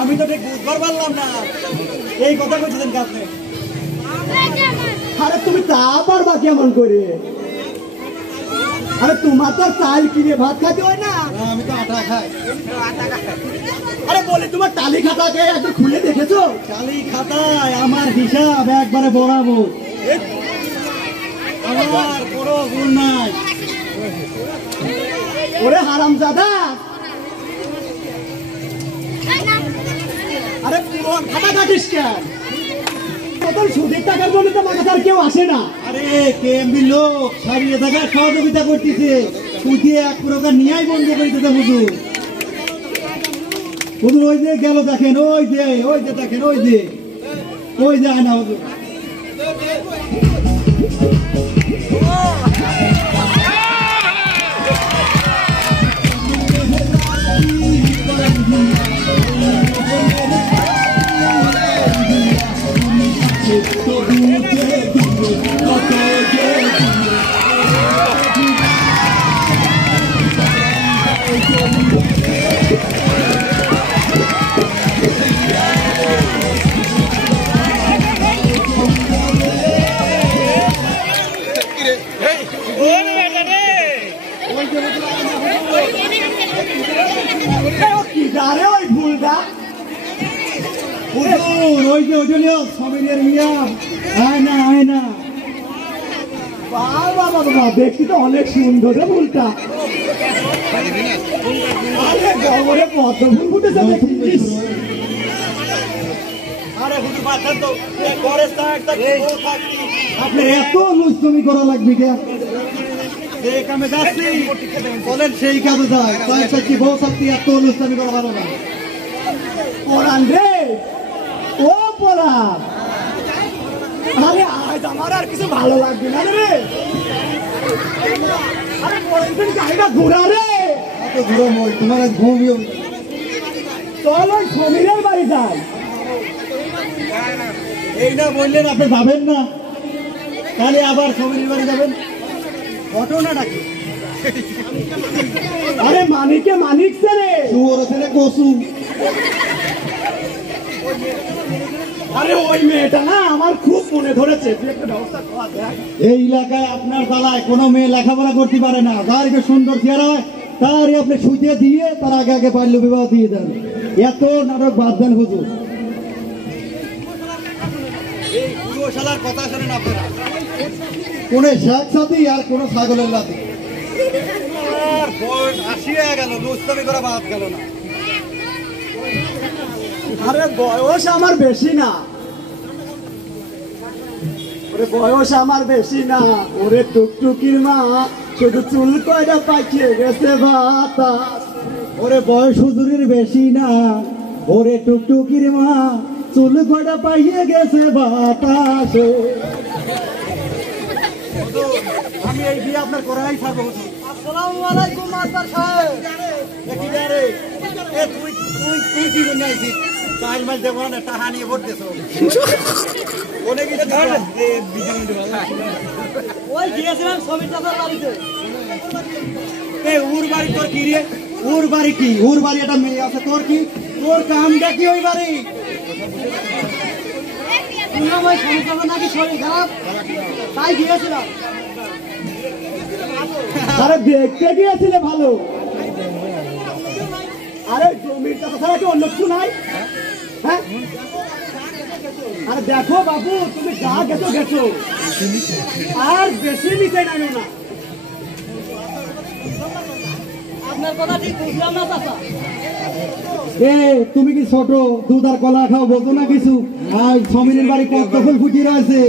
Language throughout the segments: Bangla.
আমি তো ঠিক বুঝবার পারলাম না এই কথা বলছিলেন আপনি। আরে তুমি তা পারবা কেমন করে? আরে তোমার তো চাল কিনে ভাত খাতে হয় না। আমি তো আটা খাই। আরে বলি তোমার টালি খাতাকে একবার খুলে দেখেছো? টালি খাতায় আমার হিসাব একবারে বরাবর, আমার কোনো ভুল নাই। ওরে হারামজাদা, আরে পুরন খাতা কাটিস কেন? কত সুদের টাকার জন্য তো আমার আর কেউ আসে না। আরে কেএমবি লোক সারিয়ে থাকার সহযোগিতা করতেছে, উঠিয়ে এক প্রকার নিয়াই বন্ধ করতেছে। হুজুর হুজুর ওই যে গেল দেখেন, ওই যে দেখেন, ওই যে আয় না হুজুর। ওই ভুলটা ওই যে সমিনের মিয়া, আয় না। বাবা বাবা, দেখছি তো অনেক সুন্দর রে ভুলটা। আরে গবরে পদ্ম ফুল ফুটেছে দেখছিস? আরে হুজুর বাচ্চা তো ঘরে আপনি এত লুচমি করা লাগবে কে? যে কামে যাচ্ছি বলেন সেই কাজে যায়। তাই সত্যি বউ শক্তি এত লুচমি করা ভালো না। পরান রে, ও পরান, আরে আজ আমার আর কিছু ভালো লাগবে না রে। আরে পরের দিন গাড়িটা ঘোরা রে। এত ঘুরো মই তোমার আজ ঘুমিও। চল ওই সমীরের বাড়ি যাই। এই না বললেন আপনি যাবেন না, তাহলে আবার সমীরের বাড়ি যাবেন। ঘটনাটা কি? আরে মানিকে মানিক রে, শুয়োর ছেলে কসু। আরে ওই মেয়েটা না আমার খুব মনে ধরেছে, তুই একটা ব্যবস্থা করা দেখ। এই এলাকায় আপনার তালায় কোনো মেয়ে লেখাপড়া করতে পারে না, যার সুন্দর চেহারা হয় তারই আপনি সুইতে দিয়ে তার আগে বাল্য বিবাহ দিয়ে দেন। এত নাটক বাদ দেন হুজুর। এই পুরো শালার কথা শোনেন আপনারা, কোন শাক সাথী আর কোন ছাগলের লাথি। বয়স ৮০ হয়ে গেল, লুচতামি করা বাদ গেল না। আরে বয়স আমার বেশি না, ওরে বয়স আমার বেশি না। ওরে টুকটুকির মা শুধু চুল কয়টা পাঠিয়ে গেছে বাতাস। ওরে বয়স হুজুরের বেশি না, ওরে টুকটুকির মা চুল কয়টা পাইয়ে গেছে বাতাসে। আমি এই বিয়ে আপনার করাই থাকবো। আসসালামু আলাইকুম মাস্টার সাহেব। দেখি রে, এ তুই তুই তুই কি জন্য আইছিস? চাইল মাইল দেবো না, টাকা নিয়ে ভোট দেছো। কোনে গেছে? ওই গিয়েছিলাম সমীর চাচার বাড়িতে। এ ওর বাড়ি তোর কি রে? ওর বাড়ি কি? ওর বাড়ি একটা মেয়ে আছে, তোর কি? তোর কামটা কি ওই বাড়ি? শুনলাম ওই সমীর চাচার নাকি শরীর খারাপ, তাই গিয়েছিলাম। আরে দেখতে গিয়েছিলে ভালো। আরে জমির টাকা ছাড়া কি অন্য কিছু নাই? হ্যাঁ, আরে দেখো বাবু, তুমি যা গেছো আর বেশি নিচে নামো না। আপনার কথা ঠিক বুঝলাম না চাচা। এ তুমি কি ছোট দুধ আর কলা খাও, বলতো না কিছু? আর সমীরের বাড়ি কত ফুল ফুটিয়ে রয়েছে,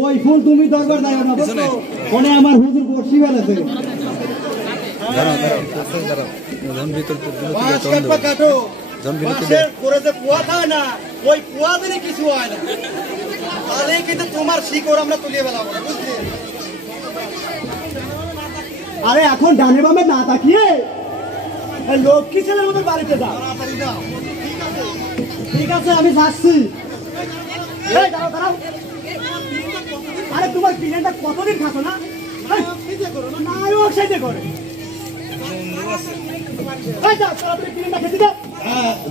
ওই ফুল তুমি দরবার দেয় না, বুঝছো? ফোনে আমার হুজুর বসি ফেলেছে। আরে এখন ডানে বামে না তাকিয়ে লক্ষ্মী ছেলের মতো বাড়িতে যাও। ঠিক আছে, আমি যাচ্ছি। দাঁড়াও, আরে তোমার পিলেনটা কতদিন থাকো না? নায়ক সাইডে করে।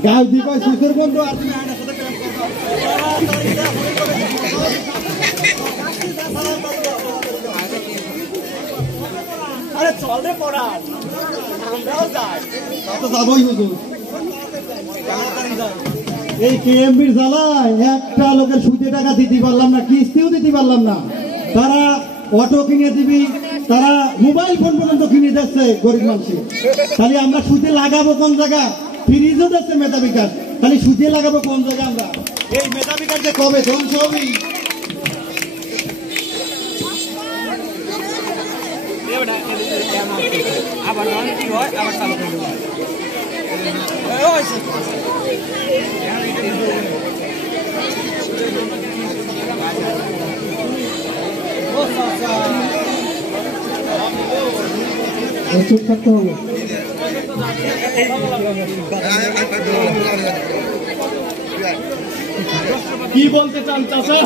গাছ দি কয় সুসের বন্ধু আর তুমি আয়নার সাথে প্রেম করো। আরে চল রে পড়ান, আমরাও যাই। তো যাবই হুজুর। এই কেএমবির জ্বালায় একটা লোকের সুদে টাকা দিতে পারলাম না, কিস্তিও দিতে পারলাম না। তারা অটো কিনে দিবি, তারা মোবাইল ফোন পর্যন্ত কিনে দিচ্ছে গরিব মানুষের। তাহলে আমরা সুদে লাগাবো কোন জায়গা? ফ্রিজও দিচ্ছে মেধা বিকাশ, তাহলে সুদে লাগাবো কোন জায়গা? আমরা এই মেধা বিকাশ যে কবে ধ্বংস হবে? আবার কি হয়, আবার চালু করে দেবো। চুপ থাকতে হবে। কি বলতে চান চাচা?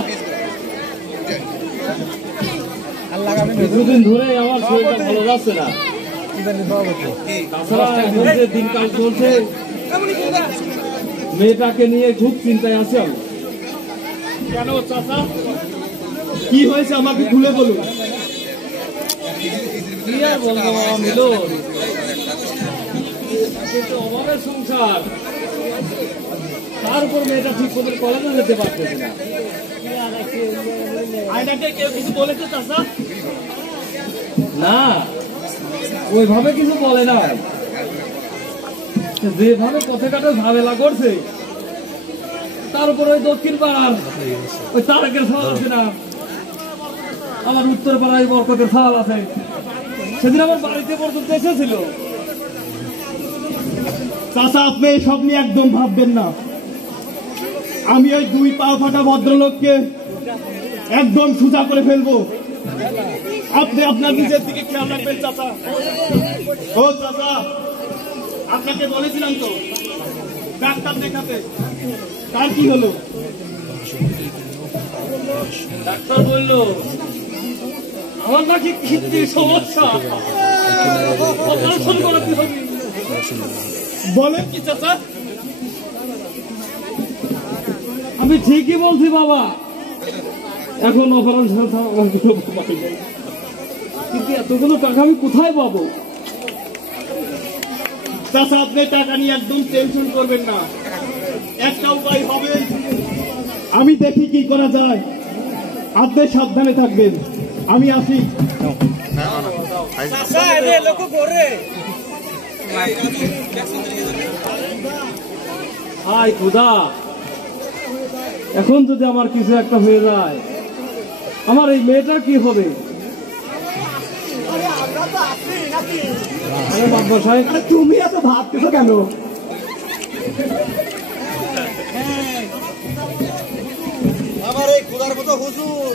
কিছুদিন ধরে আমার শরীরটা ভালো যাচ্ছে না। তাছাড়া এখন যে দিনকাল চলছে, মেয়েটাকে নিয়ে খুব চিন্তায় আছি আমি। কেন চাচা, কি হয়েছে আমাকে খুলে বলুন। কি আর বলবো মিলন, অভাবের সংসার, তার উপর মেয়েটা ঠিক মতো কলেজে যেতে পারতেছে না। আয়নাকে কেউ কিছু বলেছে চাচা? না, ওইভাবে কিছু বলে না। যেভাবে কথাটা ঝামেলা করছে, তার উপর ওই দক্ষিণ পাড়ার ওই তারেকের সওয়াল আছে না, আমার উত্তর পাড়ায় বরকতের সওয়াল আছে, সেদিন আমার বাড়িতে পর্যন্ত এসেছিল। চাচা, আপনি এইসব নিয়ে একদম ভাববেন না। আমি ওই দুই পা ফাটা ভদ্রলোককে একদম সোজা করে ফেলবো। আপনি আপনার নিজের দিকে খেয়াল রাখবেন চাচা। ও চাচা, আপনাকে বলেছিলাম তো ডাক্তার দেখাতে, তার কি হলো? ডাক্তার বলল আমার নাকি কিডনির সমস্যা, অপারেশন করাতে হবে। বলেন কি চাচা? আমি ঠিকই বলছি বাবা, এখন অপারেশন কিন্তু এতগুলো টাকা আমি কোথায় পাবো? চাচা, আপনি টাকা নিয়ে একদম টেনশন করবেন না, একটা উপায় হবে, আমি দেখি কি করা যায়। আপনি সাবধানে থাকবেন, আমি আসি। হাই খুদা, এখন যদি আমার কিছু একটা হয়ে যায়, আমার এই মেয়েটার কি হবে? বাবা সাহেব, তুমি এত ভাবতেছো কেন? আমার এই খোদার মতো হুজুর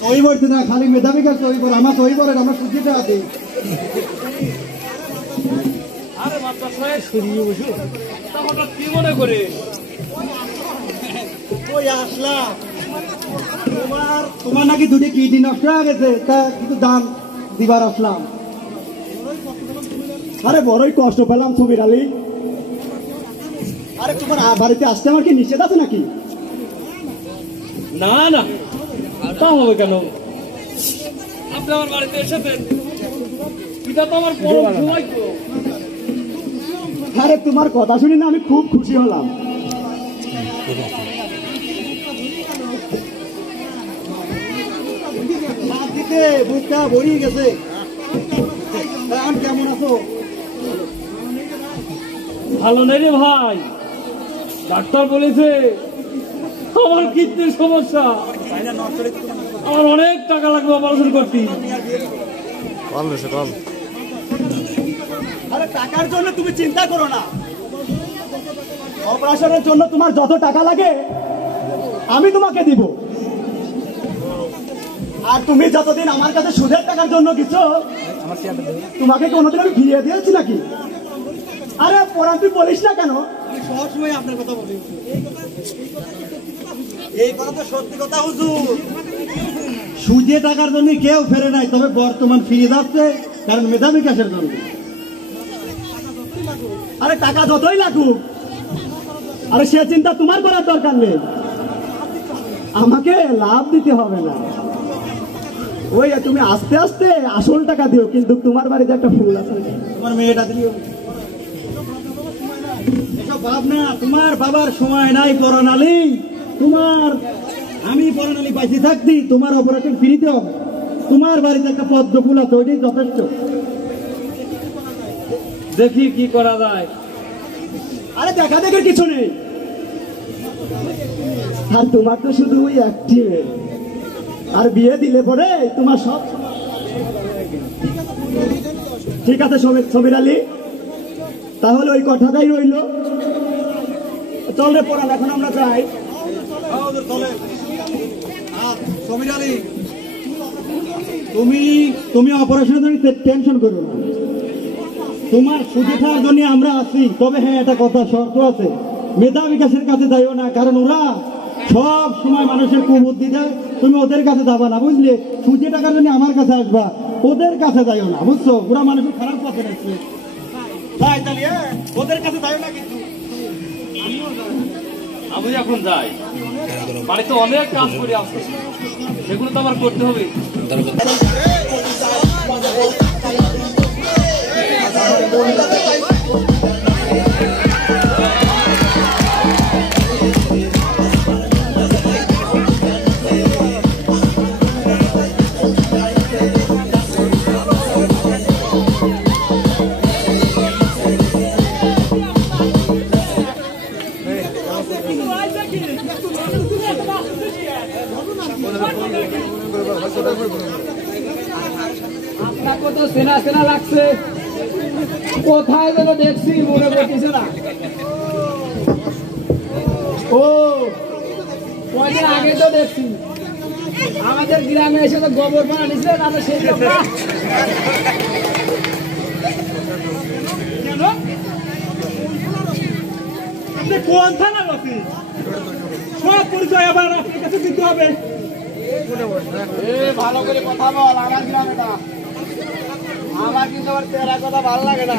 সই বলছে না, খালি মেধা বিকাশ সই করে, আমার সই বলেন, আমার সুচিটা আছে। আরে বাবা সাহেব, সরিয়ে বসো। তাহলে কি মনে করে ওই আসলাম, তোমার নাকি দুটি কিডনি নষ্ট হয়ে গেছে, তা কিছু দান দিবার আসলাম। আরে বড়ই কষ্ট পেলাম ছবির আলী। আরে তোমার বাড়িতে আসতে আমার কি নিষেধ আছে নাকি? না না, তা হবে কেন? আপনি আমার বাড়িতে এসেছেন, এটা তো আমার বড় সৌভাগ্য। আরে তোমার কথা শুনে না আমি খুব খুশি হলাম। বুকটা ভরিয়ে গেছে। এখন কেমন আছো? ভালো নেই রে ভাই, ডাক্তার বলেছে আমার কিডনির সমস্যা, আমার অনেক টাকা লাগবে অপারেশন করতে। আরে টাকার জন্য তুমি চিন্তা করো না, অপারেশনের জন্য তোমার যত টাকা লাগে আমি তোমাকে দিব। আর তুমি যতদিন আমার কাছে সুদের টাকার জন্য কিছু, তোমাকে কোনোদিন আমি ফিরিয়ে দিয়েছি নাকি? আরে পড়ান, তুই বলিস না কেন? আমি সবসময় আপনার কথা বলি, এই কথা তো সত্যি কথা হুজুর। সুদে টাকার জন্য কেউ ফেরে নাই, তবে বর্তমান ফিরে যাচ্ছে কারণ মেধা বিকাশের জন্য। আরে টাকা যতই লাগুক, আরে সে চিন্তা তোমার করার দরকার নেই, আমাকে লাভ দিতে হবে না। ওই তুমি আস্তে আস্তে আসল টাকা দিও, কিন্তু তোমার বাড়িতে একটা ফুল আছে, তোমার মেয়েটা দিও। এসব ভাবনা, তোমার বাবার সময় নাই পরানালি। আমি পরানালি বাইসে থাকতি তোমার অপারেশন ফ্রিতে হবে। তোমার বাড়িতে একটা পদ্ম ফুল আছে, ওইটাই যথেষ্ট। দেখি কি করা যায়। আরে দেখা দেখার কিছু নেই, আর তোমার তো শুধু ওই একটি মেয়ে, আর বিয়ে দিলে পরে তোমার সব। ঠিক আছে সমীর আলী, তাহলে ওই কথাটাই রইল। চল রে পড়ান, এখন আমরা যাই। সমীর আলী, তুমি অপারেশনের জন্য টেনশন করো না। তোমার সুবিধার জন্য আমরা আছি। তবে হ্যাঁ, একটা কথা, শর্ত আছে। মেধা বিকাশের কাছে যাইও না, কারণ ওরা সব সময় মানুষের কুবুদ্ধি দেয়। তুমি ওদের কাছে যাবা না, বুঝলে? সুজি টাকার জন্য আমার কাছে আসবা, ওদের কাছে যাইও না, বুঝছো? ওরা মানুষের খারাপ পথে রাখছে। ওদের কাছে যাইও না কিন্তু। আমি এখন যাই, বাড়িতে অনেক কাজ করে আসছি, সেগুলো তো আমার করতে হবে। আপনাকে তো চেনা চেনা লাগছে, কোথায় যেন দেখছি, মনে পড়তেছে না। ও কয়দিন আগে তো দেখছি আমাদের গ্রামে এসে তো গোবর পানা নিচ্ছিলেন, আমরা সেই লোকটা। আপনি কোন থানার আছি? সব পরিচয় আবার আপনার কাছে দিতে হবে। ভালো করে কথা বল, আমার গ্রামেটা। আমার কিন্তু আবার তেরা কথা ভালো লাগে না।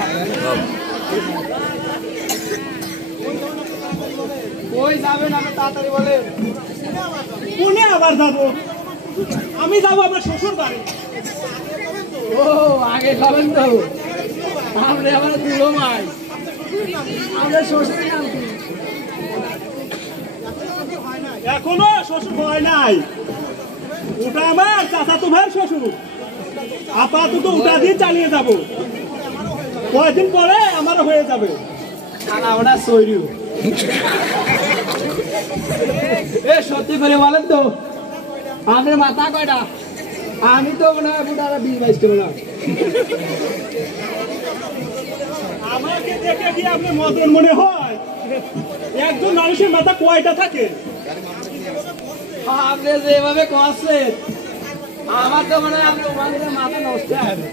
কই যাবেন আপনি, তাড়াতাড়ি বলেন। কোনে আবার যাবো? আমি যাবো আমার শ্বশুর বাড়ি। ও আগে খাবেন তো, আপনি আবার দুলো মাই। আমাদের শ্বশুরের নাম কি? এখনো শ্বশুর হয় নাই, ওটা আমার চাচাতো ভাইয়ের শ্বশুর। আপাতত ওটা দিয়ে চালিয়ে যাবো, কয়েকদিন পরে আমারও হয়ে যাবে। ওটা সৈরু। এ সত্যি করে বলেন তো, আপনার মাথা কয়টা? আমি তো মনে হয় বুটারা 20-22 কিলো না। আমাকে দেখে কি আপনি মতন মনে হয়? একজন মানুষের মাথা কয়টা থাকে? আপনি যেভাবে করছেন, আমার তো মনে হয় আপনি ওখানে মাথা নষ্ট হবে।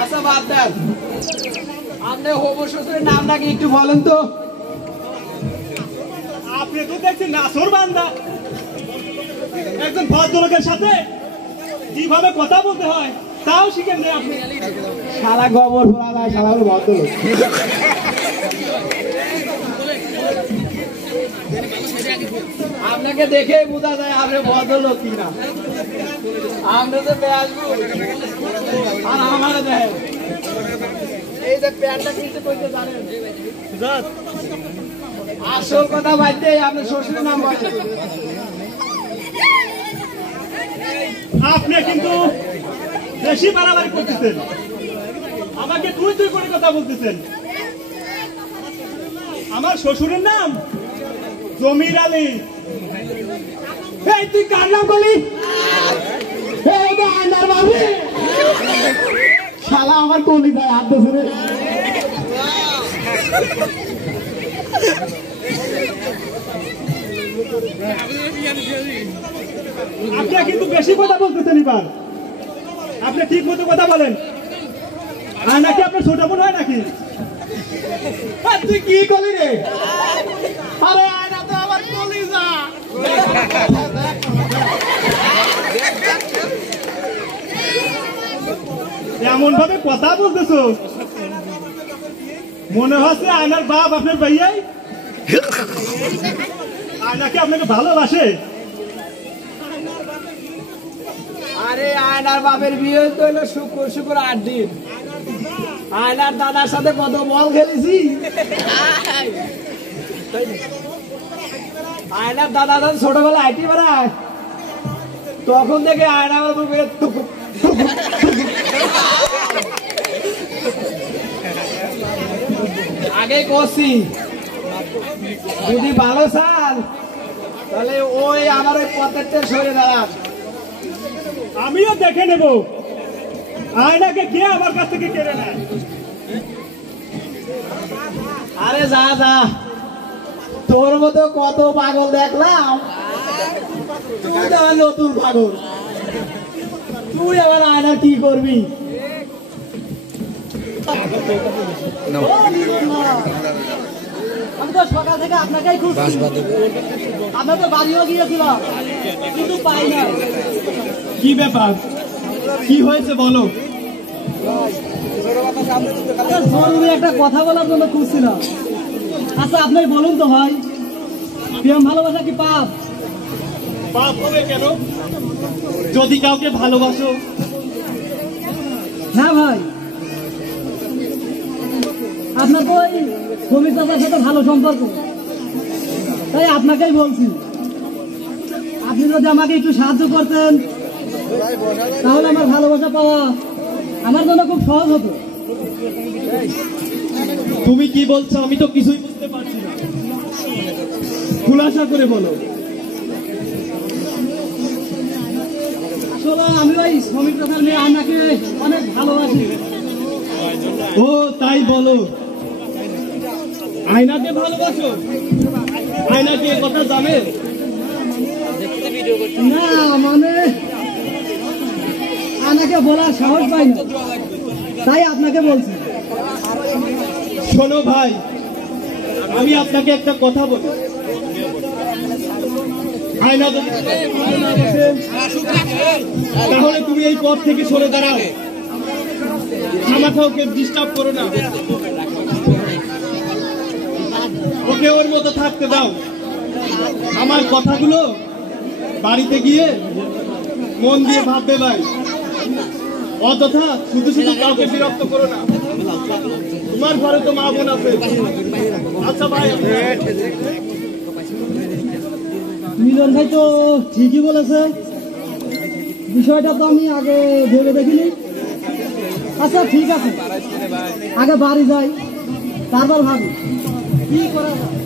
আচ্ছা বাদ দেন, আপনি হবু শ্বশুরের নামটা কি একটু বলেন তো? আপনি তো দেখছেন নাসর বান্দা। একজন ভদ্রলোকের সাথে কিভাবে কথা বলতে হয় তাও শিখেন না আপনি। সারা গোবর ফোলা যায়, সারা ভদ্রলোক। আপনাকে দেখেই বোঝা যায় আপনি ভদ্রলোক কিনা। আমরা তো আসবো, আর আমার দেয় এই যে প্যান্টটা কিনতে কইতে জানেন। আসল কথা বাদতে আপনি শ্বশুরের নাম বলেন। আপনি কিন্তু বেশি বাড়াবাড়ি করতেছেন, আমাকে তুই তুই করে কথা বলতেছেন। আমার শ্বশুরের নাম জমির আলী। এই তুই কার নাম বলি? এই যে আন্ডার বাবু, শালা আমার কলি ভাই হাত ধরে। আপনি কিন্তু বেশি কথা বলতেছেন এবার। আপনি ঠিক মতো কথা বলেন, আর নাকি আপনার ছোট বোন হয় নাকি? তুই কি করলি রে? আরে আয়না তো আমার কলিজা। এমন ভাবে কথা বলতেছো, মনে হচ্ছে আয়নার বাপ আপনার ভাইয়াই। আয়না কি আপনাকে ভালোবাসে? আরে আয়নার বাপের বিয়ে তো হলো শুক্র 8 দিন। আয়নার দাদার সাথে কত বল খেলেছি। আয়নার দাদা যখন ছোটবেলা আইটি বেড়ায় তখন থেকে আয়না বাবু আগে করছি যদি ভালো চান তাহলে ওই আমার ওই পথেরটা সরে দাঁড়ান। আমিও দেখে নেব আয়নাকে কে আমার কাছ থেকে কেড়ে নেয়। আরে যা যা, তোর মতো কত পাগল দেখলাম, তুই তো আমার নতুন পাগল। তুই আবার আয়নার কি করবি? আমি তো সকাল থেকে আপনাকেই খুঁজছি, আপনার তো বাড়িও গিয়েছিলাম কিন্তু পাই না। কি ব্যাপার, কি হয়েছে বলো? জরুরি একটা কথা বলার জন্য খুঁজছিলাম। আচ্ছা আপনি বলুন তো ভাই, প্রেম ভালোবাসা কি পাপ? পাপ হবে কেন? যদি কাউকে ভালোবাসো। না ভাই, আপনার তো ওই শ্রমিক চাচার সাথে ভালো সম্পর্ক, তাই আপনাকেই বলছি আপনি যদি আমাকে একটু সাহায্য করতেন তাহলে আমার ভালোবাসা পাওয়া আমার জন্য খুব সহজ হতো। তুমি কি বলছো আমি তো কিছুই বুঝতে পারছি না, খুলাসা করে বলো। আসলে আমি ওই শ্রমিক চাচার মেয়ে আয়নাকে অনেক ভালোবাসি। ও তাই বলো, আয়নাকে ভালোবাসো? আয়নাকে এ কথা জানে? না মানে আয়নাকে বলার সাহস পাই না, তাই আপনাকে বলছি। শোনো ভাই, আমি আপনাকে একটা কথা বলি, আয়না যদি ভালো না বাসে, তাহলে তুমি এই পথ থেকে সরে দাঁড়াও, আমাকে ওকে ডিস্টার্ব করো না, ওকে ওর মতো থাকতে দাও। আমার কথাগুলো বাড়িতে গিয়ে মন দিয়ে ভাববে ভাই, অযথা শুধু শুধু কাউকে বিরক্ত করো না, তোমার ঘরে তো মা বোন আছে। আচ্ছা ভাই, মিলন ভাই তো ঠিকই বলেছে, বিষয়টা তো আমি আগে ভেবে দেখিনি। আচ্ছা ঠিক আছে, আগে বাড়ি যাই, তারপর ভাবি কি করা যায়।